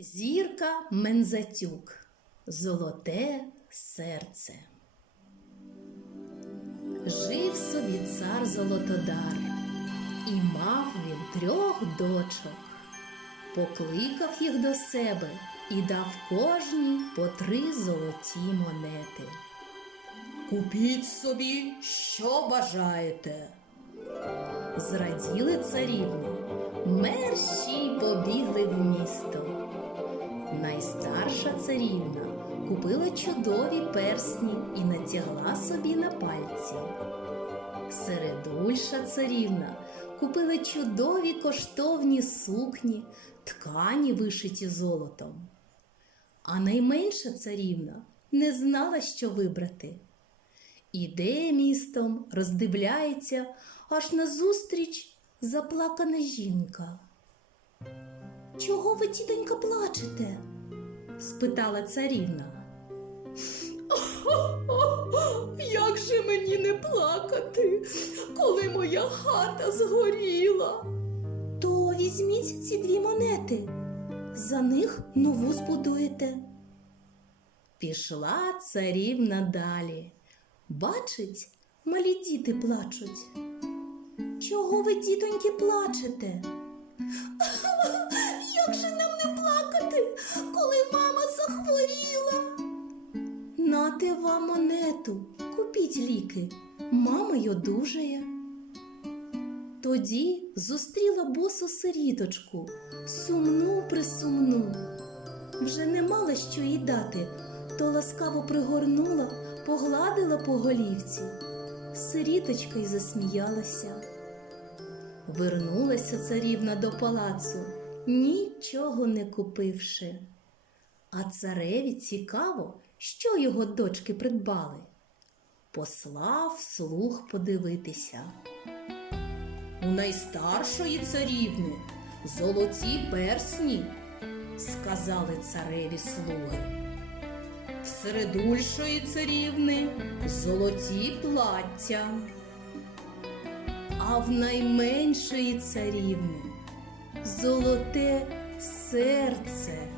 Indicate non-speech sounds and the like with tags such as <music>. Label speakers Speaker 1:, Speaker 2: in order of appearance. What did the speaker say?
Speaker 1: Зірка Мензатюк. Золоте серце. Жив собі цар Золотодар, і мав він трьох дочок. Покликав їх до себе і дав кожній по три золоті монети. Купіть собі, що бажаєте. Зраділи царівни, мерщі побігли в місто. Найстарша царівна купила чудові персні і натягла собі на пальці. Середульша царівна купила чудові коштовні сукні, ткані вишиті золотом. А найменша царівна не знала, що вибрати. Іде містом, роздивляється, аж назустріч заплакана жінка. Чого ви, тітонька, плачете? Спитала царівна. <laughs> Як же мені не плакати, коли моя хата згоріла? То візьміть ці дві монети, за них нову збудуєте. Пішла царівна далі. Бачить, малі діти плачуть. Чого ви, дітоньки, плачете? <laughs> Як же нам не плакати, коли мама захворіла? Нате вам монету, купіть ліки, мама й одужає. Тоді зустріла босу сиріточку, сумну присумну. Вже не мала що їй дати, то ласкаво пригорнула, погладила по голівці. Сиріточка й засміялася. Вернулася царівна до палацу, нічого не купивши. А цареві цікаво, що його дочки придбали. Послав слух подивитися. У найстаршої царівни золоті персні, сказали цареві слуги. В середульшої царівни золоті плаття, а в найменшої царівни золоте серце.